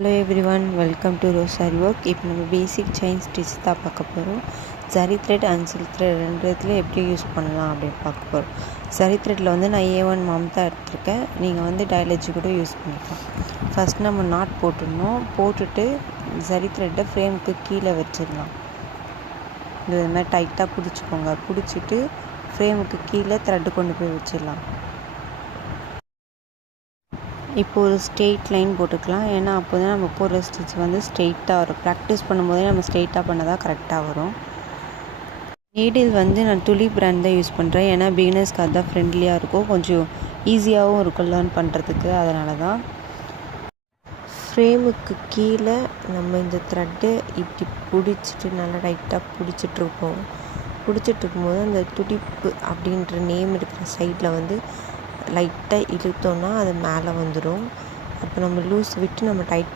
Hello everyone, welcome to rose sorry work. இப்போ நம்ம basic chain stitch தான் பார்க்க போகிறோம். சரி த்ரெட் அண்ட் சில்க் த்ரெட் ரெண்டுத்துல எப்படி யூஸ் பண்ணலாம் அப்படின்னு பார்க்க போகிறோம். சரி த்ரெட்டில் வந்து நான் A1 மாம் தான் எடுத்திருக்கேன். நீங்கள் வந்து டயலஜி கூட யூஸ் பண்ணிக்கலாம். ஃபஸ்ட் நம்ம நாட் போட்டுடணும். போட்டுட்டு சரி த்ரெட்டை ஃப்ரேமுக்கு கீழே வச்சிடலாம். இது மாதிரி டைட்டாக பிடிச்சிக்கோங்க. பிடிச்சிட்டு ஃப்ரேமுக்கு கீழே த்ரெட்டு கொண்டு போய் வச்சிடலாம். இப்போ ஒரு ஸ்ட்ரெயிட் லைன் போட்டுக்கலாம். ஏன்னா அப்போ தான் நம்ம போடுற ஸ்டிச் வந்து ஸ்ட்ரெயிட்டாக வரும். ப்ராக்டிஸ் பண்ணும்போதே நம்ம ஸ்ட்ரெயிட்டாக பண்ணால் தான் கரெக்டாக வரும். நீடில் வந்து நான் துளி பிராண்ட் தான் யூஸ் பண்ணுறேன். ஏன்னா பிகினர்ஸ்க்கு அதுதான் ஃப்ரெண்ட்லியாக இருக்கும், கொஞ்சம் ஈஸியாகவும் இருக்கும் லேர்ன் பண்ணுறதுக்கு. அதனால தான் ஃப்ரேமுக்கு கீழே நம்ம இந்த த்ரெட்டு இப்படி பிடிச்சிட்டு நல்லா டைட்டாக பிடிச்சிட்ருக்கோம். பிடிச்சிட்ருக்கும்போது அந்த துடிப்பு அப்படின்ற நேம் இருக்கிற சைடில் வந்து லைட்டாக இழுத்தோன்னா அது மேலே வந்துடும். அப்போ நம்ம லூஸ் விட்டு நம்ம டைட்